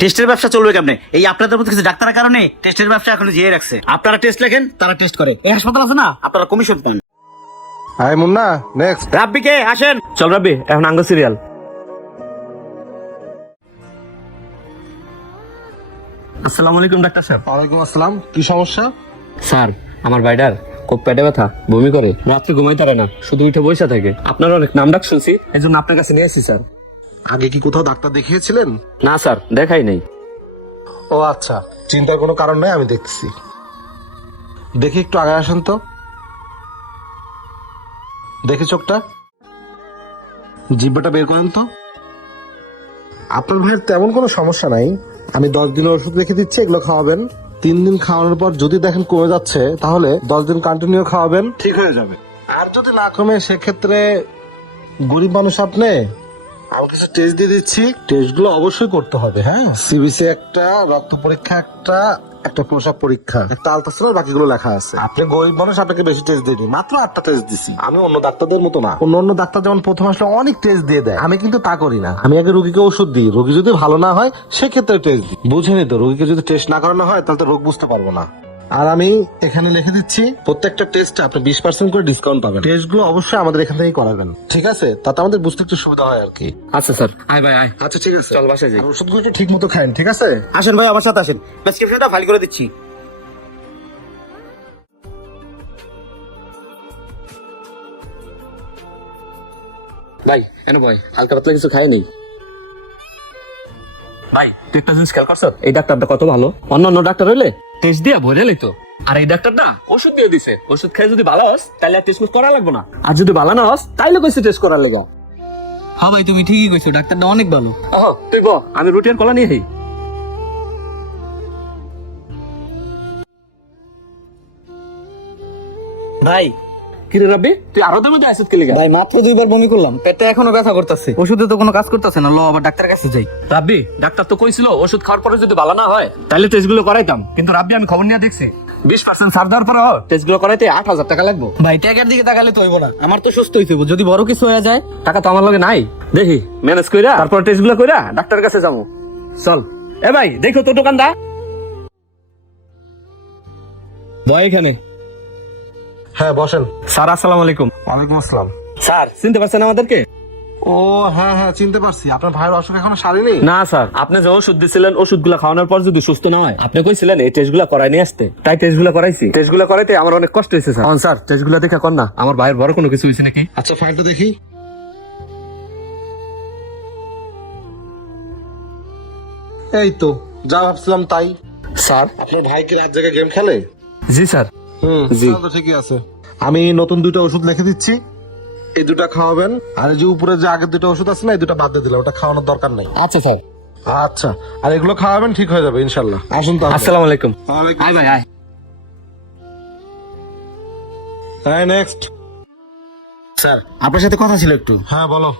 টেস্টের ব্যবসা চলবে কেমনে? এই আপনাদের মধ্যে কিছু ডাক্তারের কারণে টেস্টের ব্যবসা এখন জিয়ে রাখছে। আপনারা টেস্ট লেখেন, তারা টেস্ট করে। এই হাসপাতাল আছে না, আপনারা কমিশন পান। Hi Munna, next. রাব্বি কে আসেন। চল রাব্বি, এখন আঙ্গ সিরিয়াল। আসসালামু আলাইকুম ডাক্তার সাহেব। ওয়ালাইকুম আসসালাম। কি সমস্যা? স্যার, আমার ভাইটার খুব পেটে ব্যথা, বমি করে, রাত্রে ঘুমাইতে পারে না, শুধু উঠে বসে থাকে। আপনার অনেক নাম ডাক শুনছি, এই জন্য আপনার কাছে নিয়ে এসেছি স্যার। আগে কি কোথাও ডাক্তার দেখিয়েছিলেন? না স্যার, দেখাই নেই। ও আচ্ছা, চিন্তার কোনো কারণ নাই, আমি দেখতেছি। দেখি একটু আগে আসেন তো। দেখি চোখটা, জিহ্বাটা বের করেন তো। আপনার ভাইয়ের তেমন কোনো সমস্যা নাই। আমি 10 দিনের ওষুধ লিখে দিচ্ছি, এগুলো খাওয়াবেন। 3 দিন খাওয়ানোর পর যদি দেখেন কমে যাচ্ছে, তাহলে 10 দিন কন্টিনিউ খাওয়াবেন, ঠিক হয়ে যাবে। আর যদি না কমে, সেক্ষেত্রে গরিব মানুষ আপনি, আমি কিছু টেস্ট দিয়ে দিচ্ছি। টেস্টগুলো অবশ্যই করতে হবে। হ্যাঁ, সিবিসি একটা, রক্ত পরীক্ষা একটা, একটা প্রসাব পরীক্ষা, একটা আলট্রাসাউন্ড, বাকিগুলো লেখা আছে। আপনি গরিব মানুষ, আপনাকে বেশি টেস্ট দিইনি, মাত্র 8টা টেস্ট দিছি। আমি অন্য ডাক্তারদের মতো না। অন্য ডাক্তার যেমন প্রথম আসলে অনেক টেস্ট দিয়ে দেয়, আমি কিন্তু তা করি না। আমি আগে রোগীকে ওষুধ দিই, রোগী যদি ভালো না হয় সেক্ষেত্রে টেস্ট দিই। বুঝেনি তো, রোগীকে যদি টেস্ট না করানো হয় তাহলে তো রোগ বুঝতে পারবো না। আর আমি এখানে লিখে দিচ্ছি, প্রত্যেকটা টেস্টে আপনি 20% করে ডিসকাউন্ট পাবেন। টেস্টগুলো অবশ্যই আমাদের এখান থেকেই করাবেন, ঠিক আছে? তাতে আমাদের বুঝতে একটু সুবিধা হয় আর কি। আচ্ছা স্যার, আয় ভাই আয়। আচ্ছা ঠিক আছে, চল বাসায় যাই। আর ওষুধগুলো একটু ঠিক মতো খান, ঠিক আছে? আসেন ভাই, আমার সাথে আসেন, প্রেসক্রিপশনটা ফাইল করে দিচ্ছি। ভাই এনে ভাই, হালকা পাতলা কিছু খাই নেই। ভাই তুই একটা জিনিস খেয়াল করছ, এই ডাক্তারটা কত ভালো। অন্য ডাক্তার হইলে টেস্ট দিয়ে ভরে লইতো, আর এই ডাক্তারটা ওষুধ দিয়ে দিছে। ওষুধ খেয়ে যদি ভালো হস, তাহলে আর টেস্ট করা লাগবে না। আর যদি ভালো না হস, তাইলে কইছে টেস্ট করার লেগে। হ্যাঁ ভাই, তুমি ঠিকই কইছো, ডাক্তারটা অনেক ভালো। তুই বল, আমি রুটি আর কলা নিয়ে যাই। ভাই কি রে রাব্বি, তুই আরো দামে দিয়ে আসিস কে লিগা? ভাই মাত্র 2বার বমি করলাম, পেটে এখনো ব্যথা করতেছে, ওষুধে তো কোনো কাজ করতেছে না। ল আবার ডাক্তারের কাছে যাই। রাব্বি, ডাক্তার তো কইছিল ওষুধ খাওয়ার পরে যদি ভালো না হয় তাহলে টেস্ট গুলো করাইতাম, কিন্তু রাব্বি আমি খবর নিয়ে দেখছি 20% ছাড় দেওয়ার পরে টেস্ট গুলো করাইতে 8,000 টাকা লাগবে। ভাই টাকার দিকে তাকালে তো হইব না, আমার তো সুস্থ হইতে হইব। যদি বড় কিছু হয়ে যায়, টাকা তো আমার লগে নাই, দেখি ম্যানেজ কইরা তারপর টেস্ট গুলো কইরা ডাক্তারের কাছে যাবো। চল এ ভাই, দেখো তো দোকানদার ভাই এখানে। হ্যাঁ বসেন। স্যার আসসালামু আলাইকুম। ওয়ালাইকুম আসসালাম। স্যার চিনতে পারছেন আমাদেরকে? ও হ্যাঁ হ্যাঁ, চিনতে পারছি। আপনার ভাইয়ের অসুখ এখনো সারেনি? না স্যার, আপনি যে ওষুধ দিছিলেন, ওষুধগুলো খাওয়ানোর পর যদি সুস্থ না হয়, আপনি কইছিলেন এই টেস্টগুলো করাই নিয়ে আসতে, তাই টেস্টগুলো করাইছি। টেস্টগুলো করাইতে আমার অনেক কষ্ট হয়েছে স্যার। স্যার টেস্টগুলো দেখা কর না, আমার ভাইয়ের বড় কোনো কিছু হয়েছে নাকি? আচ্ছা ফাইলটা দেখি। এই তো যা ভাবছিলাম তাই। স্যার। আপনার ভাই কি রাত জায়গায় গেম খেলে? জি স্যার। জি। তাহলে তো ঠিকই আছে। আমি নতুন 2টা ওষুধ লিখে দিচ্ছি, এই 2টা খাওয়াবেন। আর এই যে উপরে যে আগের 2টা ওষুধ আছে না, এই 2টা বাদ দিয়ে দিলাম, ওটা খাওয়ানোর দরকার নাই। আচ্ছা স্যার। আচ্ছা, আর এগুলো খাওয়াবেন, ঠিক হয়ে যাবে ইনশাল্লাহ। আসুন তাহলে। আসসালামু আলাইকুম। ওয়ালাইকুম আয় ভাই আয়। হ্যাঁ নেক্সট। স্যার আপনার সাথে কথা ছিল একটু। হ্যাঁ বলো।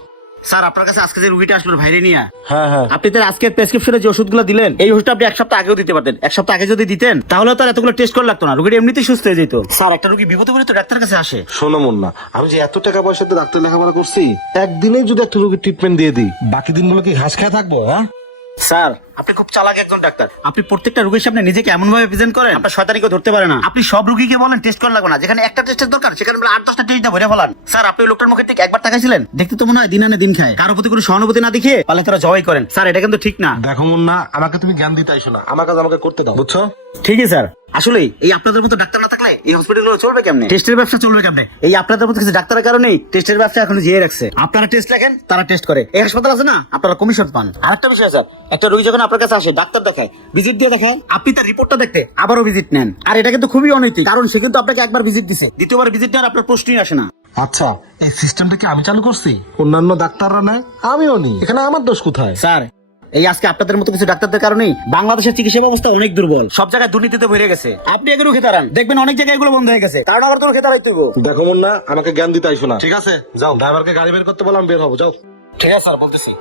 স্যার আপনার কাছে আজকে যে রুগীটা আসলো ভাইরে নিয়ে, হ্যাঁ হ্যাঁ, আপনি তার আজকের প্রেসক্রিপশনে যে ওষুধগুলো দিলেন, এই ওষুধটা আপনি 1 সপ্তাহ আগেও দিতে পারতেন। 1 সপ্তাহ আগে যদি দিতেন, তাহলে তার এতগুলো টেস্ট করা লাগতো না, রুগীটা এমনিতেই সুস্থ হয়ে যেত। স্যার একটা রুগী বিপদে পড়ে তো ডাক্তার কাছে আসে। শোনো মুন্না, আমি যে এত টাকা পয়সা দিয়ে ডাক্তার লেখাপড়া করছি, একদিনেই যদি একটা রোগীর ট্রিটমেন্ট দিয়ে দিই, বাকি দিনগুলো কি ঘাস খেয়ে থাকবো? হ্যাঁ স্যার আপনি খুব চালাক একজন ডাক্তার। আপনি প্রত্যেকটা রোগীর সামনে নিজেকে এমন ভাবে প্রেজেন্ট করেন, আপনার শয়তানিকে ধরতে পারে না। আপনি সব রোগীকে বলেন টেস্ট করা লাগবে না, যেখানে একটা টেস্টের দরকার সেখানে বলে 8-10টা টেস্ট দিয়ে ভরে ফেলান। স্যার আপনি ওই লোকটার মুখের দিকে একবার তাকাইছিলেন? দেখতে তো মনে হয় দিন আনে দিন খায়, কারোর প্রতি কোনো সহানুভূতি না দেখিয়ে পালে তারা জবাই করেন। স্যার এটা কিন্তু ঠিক না। দেখো মুন্না, আমাকে তুমি জ্ঞান দিতে আইসো না, আমার কাজ আমাকে করতে দাও, বুঝছো? ঠিকই স্যার, আসলে এই আপনাদের মতো ডাক্তার না থাকলে এই হসপিটালগুলো চলবে কেমনে? টেস্টের ব্যবসা চলবে কেমনে? এই আপনাদের মতো কিছু ডাক্তারের কারণেই টেস্টের ব্যবসা এখন জিয়ে রাখছে। আপনারা টেস্ট লেখেন, তারা টেস্ট করে। এই হাসপাতাল আছে না, আপনারা কমিশন পান। আরেকটা বিষয় স্যার, একটা রোগী যখন আপনার কাছে আসে, ডাক্তার দেখায়, ভিজিট দিয়ে দেখায়, আপনি তার রিপোর্টটা দেখতে আবারও ভিজিট নেন। আর এটা কিন্তু খুবই অনৈতিক, কারণ সে কিন্তু আপনাকে একবার ভিজিট দিছে, দ্বিতীয়বার ভিজিট নেওয়ার আপনার প্রশ্নই আসে না। আচ্ছা, এই সিস্টেমটা কি আমি চালু করছি? অন্যান্য ডাক্তাররা নেয়, আমিও নি। এখানে আমার দোষ কোথায়? স্যার এই আজকে আপনাদের মতো কিছু ডাক্তারদের কারণেই বাংলাদেশের চিকিৎসা ব্যবস্থা অনেক দুর্বল, সব জায়গায় দুর্নীতিতে ভরে গেছে। আপনি এগুলো রুখে দাঁড়ান, দেখবেন অনেক জায়গায় এগুলো বন্ধ হয়ে গেছে, কারণ আবার তো রুখে দাঁড়াইতে হইব। দেখো মুন্না, আমাকে জ্ঞান দিতে আইসো না, ঠিক আছে? যাও, ড্রাইভারকে গাড়ি বের করতে বললাম, বের হবো, যাও। ঠিক আছে স্যার, বলতেছি।